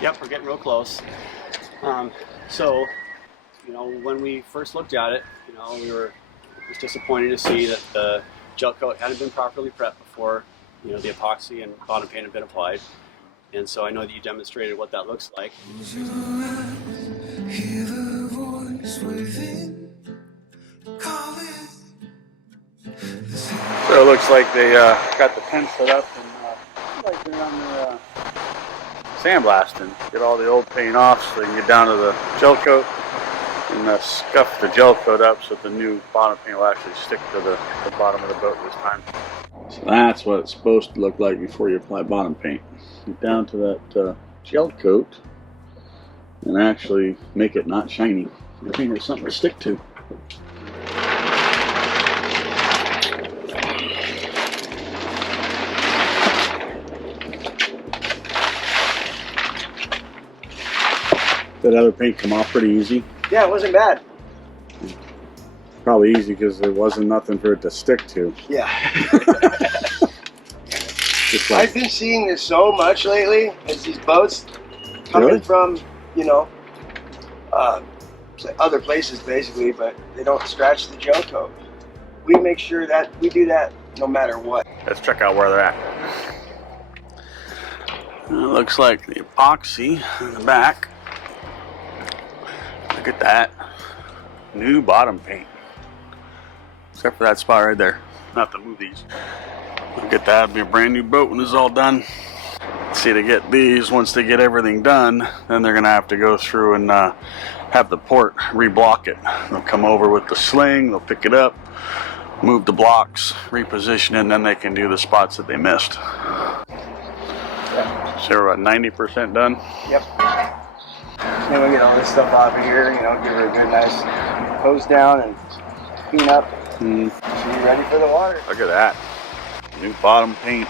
Yep, we're getting real close. So, when we first looked at it, it was disappointing to see that the gel coat hadn't been properly prepped before, the epoxy and bottom paint had been applied. And so I know that you demonstrated what that looks like. Hear the voice within calling. So it looks like they got the pen set up and like they're on their sandblasting. Get all the old paint off so they can get down to the gel coat and scuff the gel coat up so that the new bottom paint will actually stick to the bottom of the boat this time. So that's what it's supposed to look like before you apply bottom paint. Get down to that gel coat and actually make it not shiny. I think there's something to stick to. That other paint come off pretty easy? Yeah, it wasn't bad. Probably easy because there wasn't nothing for it to stick to. Yeah. Just like, I've been seeing this so much lately. As these boats coming really? from, other places basically, but they don't scratch the gel coat. We make sure that we do that no matter what. let's check out where they're at. It looks like the epoxy in the back. Look at that. New bottom paint. Except for that spot right there. Not to move these. Look at that. It'll be a brand new boat when this is all done. See, to get these, once they get everything done, then they're going to have to go through and have the port reblock it. They'll come over with the sling, they'll pick it up, move the blocks, reposition it, and then they can do the spots that they missed. Yeah. So we're about 90% done. Yep. Then we get all this stuff off of here, give her a good nice hose down and clean up. She'll be ready for the water. Look at that. New bottom paint.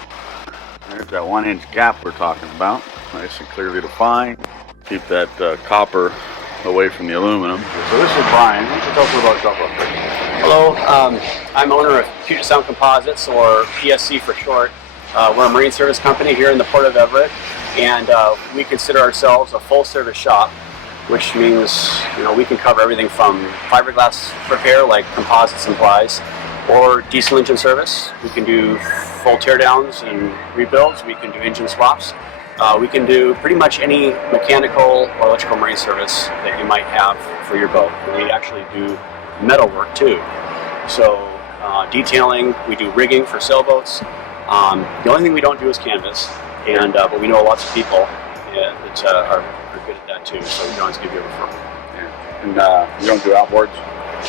There's that 1-inch gap we're talking about. Nice and clearly defined. Keep that copper away from the aluminum. So this is Brian. Why don't you tell us about yourself real quick? Hello, I'm owner of Puget Sound Composites, or PSC for short. We're a marine service company here in the Port of Everett, and we consider ourselves a full-service shop, which means we can cover everything from fiberglass repair, like composites implies, or diesel engine service. We can do full teardowns and rebuilds. We can do engine swaps. We can do pretty much any mechanical or electrical marine service that you might have for your boat. We actually do metal work too. So detailing, we do rigging for sailboats. The only thing we don't do is canvas, and but we know lots of people that are good at that too, so we can always give you a referral. Yeah. And you don't do outboards?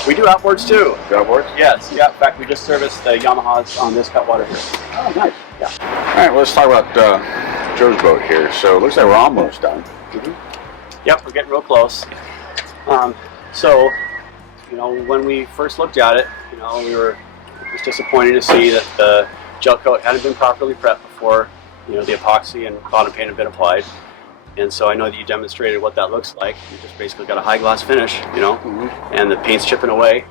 We do outboards too. Do outboards? Yes, yeah. In fact, we just serviced the Yamahas on this cutwater here. Oh, nice. Yeah. All right, well, let's talk about Joe's boat here. So it looks like we're almost done. Yep, we're getting real close. So, when we first looked at it, it was disappointing to see that the gel coat hadn't been properly prepped before, the epoxy and bottom paint had been applied. And so I know that you demonstrated what that looks like. You just basically got a high gloss finish, and the paint's chipping away.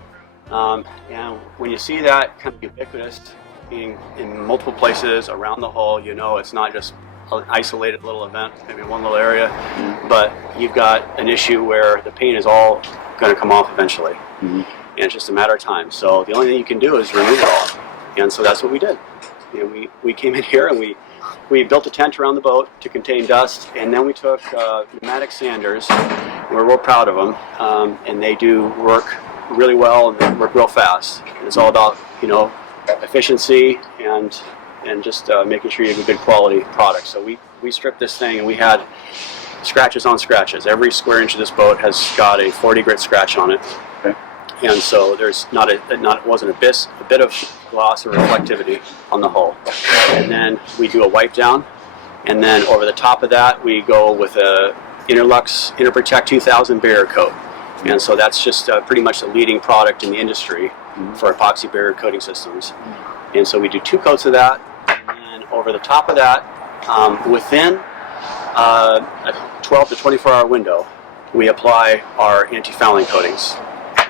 And when you see that kind of ubiquitous, being in multiple places around the hull, it's not just an isolated little event, maybe one little area, but you've got an issue where the paint is all going to come off eventually. And it's just a matter of time. So the only thing you can do is remove it all. And so that's what we did. We came in here and we built a tent around the boat to contain dust, and then we took pneumatic sanders. We're real proud of them, and they do work really well and they work real fast. It's all about efficiency and just making sure you have a good quality product. So we stripped this thing and we had scratches on scratches. Every square inch of this boat has got a 40 grit scratch on it. Okay. And so there's wasn't a bit of gloss or reflectivity on the hull. And then we do a wipe down, and then over the top of that we go with a Interlux Interprotect 2000 barrier coat. And so that's just pretty much the leading product in the industry for epoxy barrier coating systems. And so we do 2 coats of that, and then over the top of that, within a 12 to 24 hour window, we apply our anti-fouling coatings.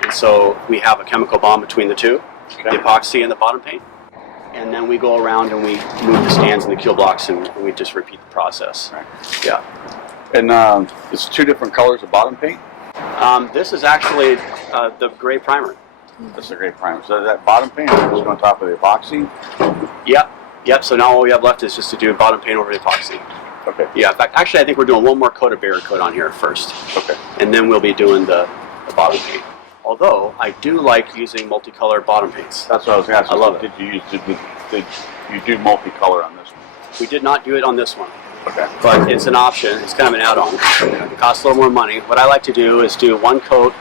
And so we have a chemical bond between the two, the epoxy and the bottom paint. And then we go around and we move the stands and the keel blocks, and we just repeat the process. Right. Yeah. And it's 2 different colors of bottom paint? This is actually the gray primer. That's a great primer. So that bottom paint is just on top of the epoxy? Yep. So now all we have left is just to do bottom paint over the epoxy. Okay. Yeah, in fact, actually I think we're doing one more coat of barrier coat on here first. Okay. And then we'll be doing the bottom paint. Although I do like using multicolored bottom paints. That's what I was asking. I love it. Did you do multicolor on this one? We did not do it on this one. Okay. But it's an option. It's kind of an add-on. It costs a little more money. What I like to do is do one coat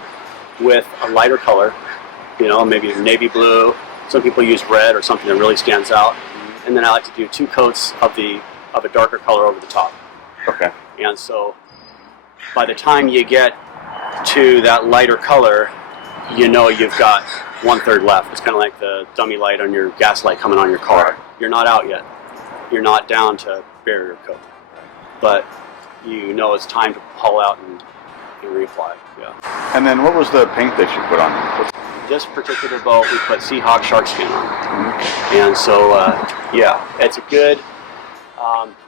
with a lighter color, maybe navy blue. Some people use red or something that really stands out. And then I like to do 2 coats of a darker color over the top. Okay. And so by the time you get to that lighter color, you've got 1/3 left. It's kind of like the dummy light on your gas light coming on your car. You're not out yet. You're not down to barrier coat. But it's time to pull out and reapply. Yeah. And then what was the paint that you put on? This particular boat, we put Seahawk shark skin on. And so, it's a good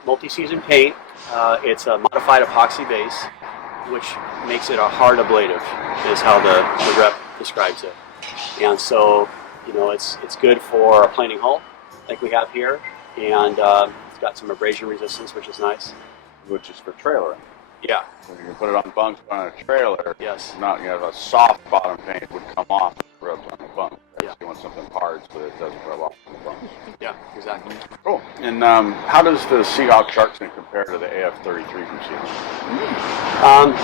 multi-season paint. It's a modified epoxy base, which makes it a hard ablative, is how the rep describes it. And so, it's good for a planing hull, like we have here, and it's got some abrasion resistance, which is nice. Which is for trailering. Yeah. So you can put it on bunks on a trailer. Yes. Not, a soft bottom paint would come off and rubs on the bunk. Yeah. You want something hard so that it doesn't rub off on the bunks. Yeah, exactly. Cool. And how does the Seahawk shark skin compare to the AF33 from Seahawk?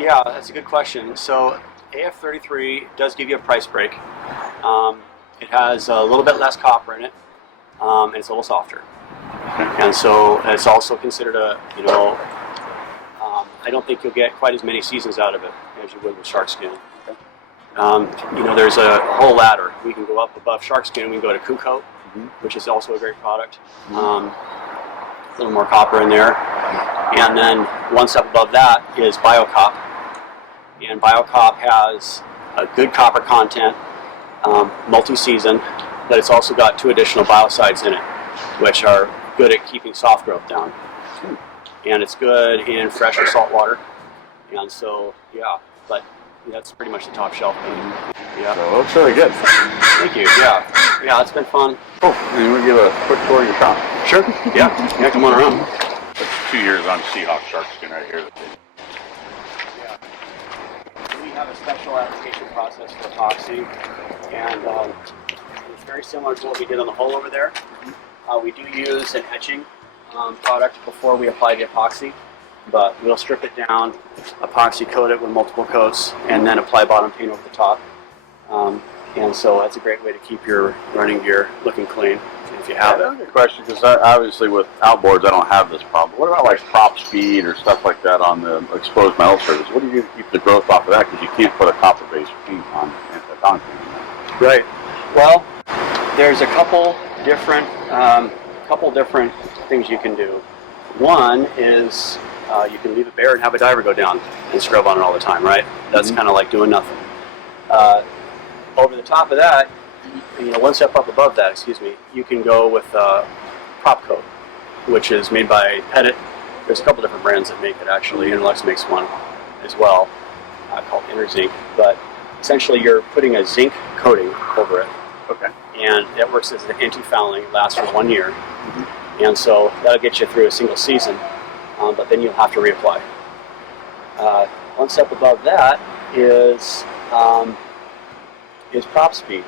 Yeah, that's a good question. So AF33 does give you a price break. It has a little bit less copper in it, and it's a little softer. And so it's also considered I don't think you'll get quite as many seasons out of it as you would with shark skin. There's a whole ladder. We can go up above shark skin. We can go to Cool, which is also a great product. A little more copper in there. And then one step above that is BioCop. And BioCop has a good copper content, multi-season, but it's also got 2 additional biocides in it, which are good at keeping soft growth down. And it's good in fresh or salt water. And so, but that's pretty much the top shelf. Yeah. So it looks really good. Thank you. Yeah, it's been fun. Cool. And we'll give a quick tour of your shop. Sure. Yeah, come on around. That's 2 years on Seahawk shark skin right here. Yeah. We have a special application process for epoxy, and it's very similar to what we did on the hull over there. We do use an etching product before we apply the epoxy, but we'll strip it down, epoxy coat it with multiple coats, and then apply bottom paint over the top. And so that's a great way to keep your running gear looking clean if you have it. Good question, because obviously with outboards I don't have this problem. What about like prop speed or stuff like that on the exposed metal surface? What do you do to keep the growth off of that? Because you can't put a copper-based paint on the concrete. Right. Well, there's a couple different things you can do. One is you can leave it bare and have a diver go down and scrub on it all the time, right? That's kind of like doing nothing. Over the top of that, one step up above that, you can go with prop coat, which is made by Pettit. There's a couple different brands that make it actually. Interlux makes one as well called Interzinc. But essentially you're putting a zinc coating over it. Okay. And it works as an anti-fouling. It lasts for 1 year. And so that'll get you through a single season, but then you'll have to reapply. One step above that is prop speed.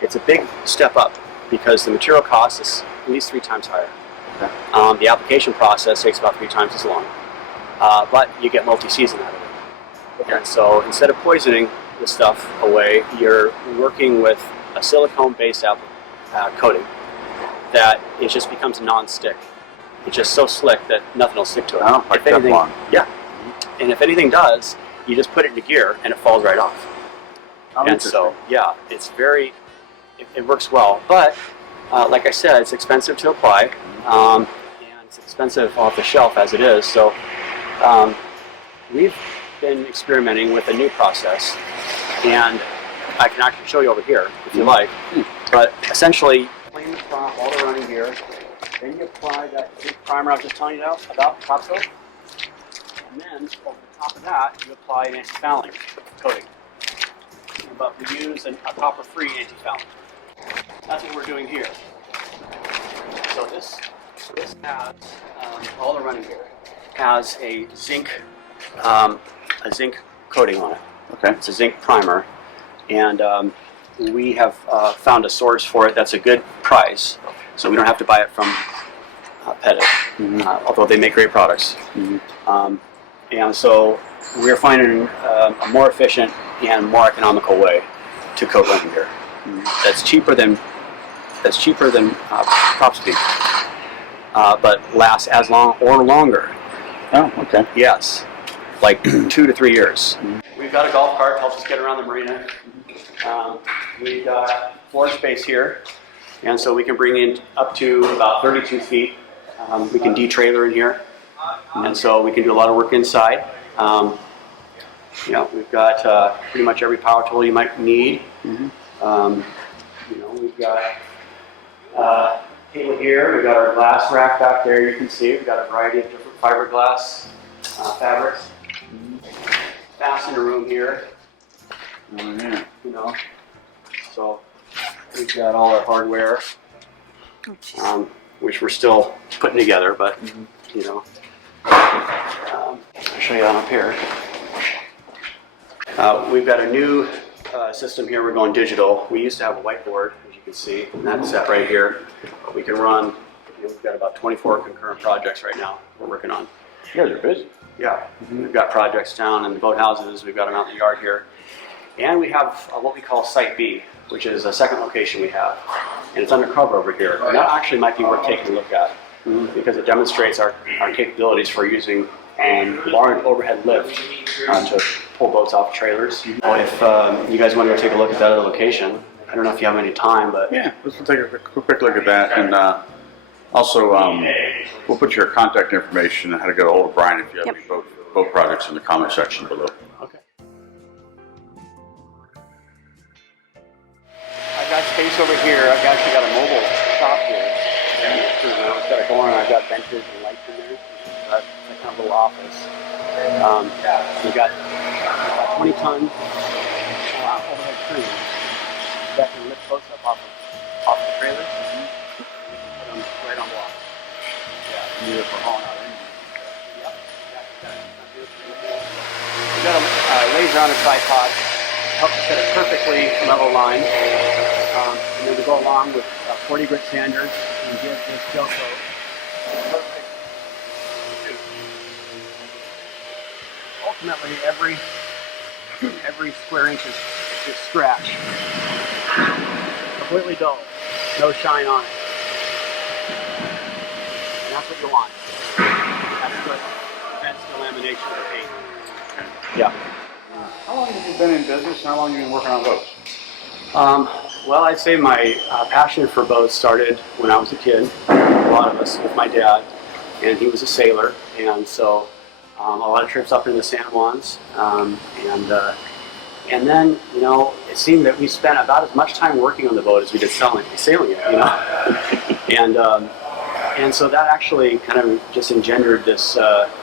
It's a big step up because the material cost is at least 3 times higher. Okay. The application process takes about 3 times as long, but you get multi-season out of it. Okay. And so instead of poisoning the stuff away, you're working with a silicone-based coating that it just becomes non-stick. It's just so slick that nothing will stick to it. Oh, like Teflon. Yeah. And if anything does, you just put it into gear and it falls right off. Oh, and so, it's it works well. But, like I said, it's expensive to apply, and it's expensive off the shelf as it is. So, we've been experimenting with a new process, and I can actually show you over here if you like. But essentially, clean the front, all the running gear, then you apply that primer I was just telling you about top coat. And then over the top of that, you apply an anti-fouling coating. But we use a copper-free anti-fouling. That's what we're doing here. So this has all the running gear has a zinc coating on it. Okay. It's a zinc primer, and we have found a source for it that's a good price, so we don't have to buy it from Pettit, although they make great products. And so we're finding a more efficient and more economical way to coat running gear. That's cheaper than prop speed, but lasts as long or longer. Oh, okay. Yes, like 2 to 3 years. We've got a golf cart, helps us get around the marina. We've got floor space here, and so we can bring in up to about 32 feet. We can de-trailer in here, and so we can do a lot of work inside. You know, we've got pretty much every power tool you might need. You know, we've got table here. We've got our glass rack back there. You can see we've got a variety of different fiberglass fabrics. Fastener room here. You know, so we've got all our hardware, which we're still putting together, but you know, I'll show you on up here. We've got a new system here. We're going digital. We used to have a whiteboard, as you can see, and that's set right here. But we can run. You know, we've got about 24 concurrent projects right now we're working on. You guys are busy. Yeah, we've got projects down in the boathouses. We've got them out in the yard here, and we have what we call Site B, which is a second location we have, and it's undercover over here. And that actually might be worth taking a look at because it demonstrates our capabilities for using large overhead lift to pull boats off trailers. If you guys want to go take a look at that other location, I don't know if you have any time, but Yeah, let's take a quick look at that, and also we'll put your contact information and how to get a hold of Brian if you have any boat projects in the comment section below. okay. I've got space over here. I've actually got a mobile shop here. I've got it going. I've got benches and lights in there. It's like kind of a little office. We've got 20-ton overhead crane that can lift boats up off the trailers. Put them right on block. Yeah, need it for hauling out engines. Yep. We've got a laser on a tripod. Helps set a perfectly level line. And then to go along with 40 grit sanders and give this gel coat perfect suit. Ultimately, every square inch is just scratch. Completely dull. No shine on it. And that's what you want. That's what prevents delamination of the paint. Yeah. How long have you been in business and how long have you been working on boats? Well, I'd say my passion for boats started when I was a kid. A lot of us with my dad, and he was a sailor, and so a lot of trips up in the San Juans, and then you know it seemed that we spent about as much time working on the boat as we did sailing it, you know, and so that actually kind of just engendered this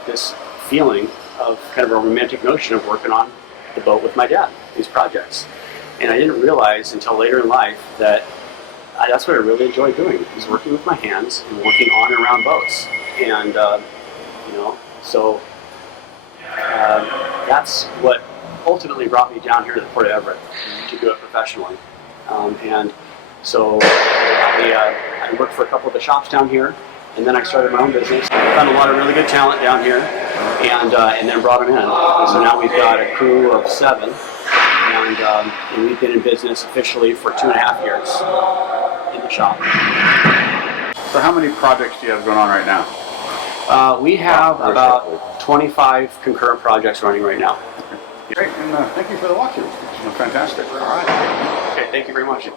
this feeling of kind of a romantic notion of working on the boat with my dad, these projects. And I didn't realize until later in life that that's what I really enjoy doing, is working with my hands and working on and around boats. And, you know, so that's what ultimately brought me down here to the Port of Everett to do it professionally. And so I worked for a couple of the shops down here, and then I started my own business. I found a lot of really good talent down here, and then brought them in. So now we've got a crew of 7. And we've been in business officially for 2.5 years in the shop. So how many projects do you have going on right now? We have about 25 concurrent projects running right now. Great, and thank you for the walkthrough. It's been fantastic. All right. Okay, thank you very much.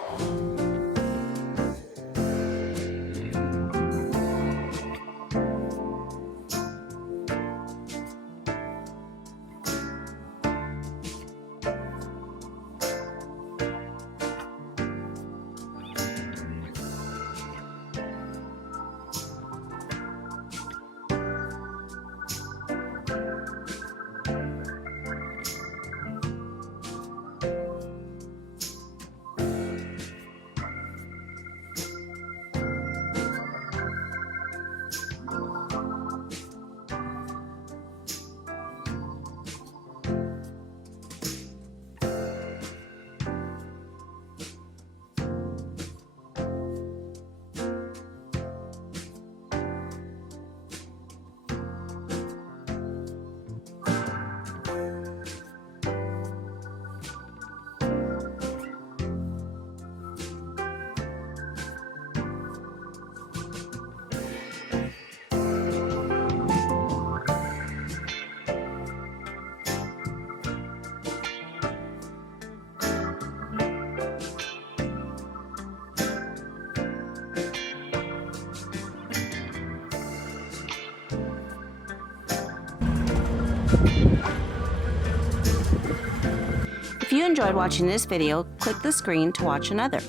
If you enjoyed watching this video, click the screen to watch another.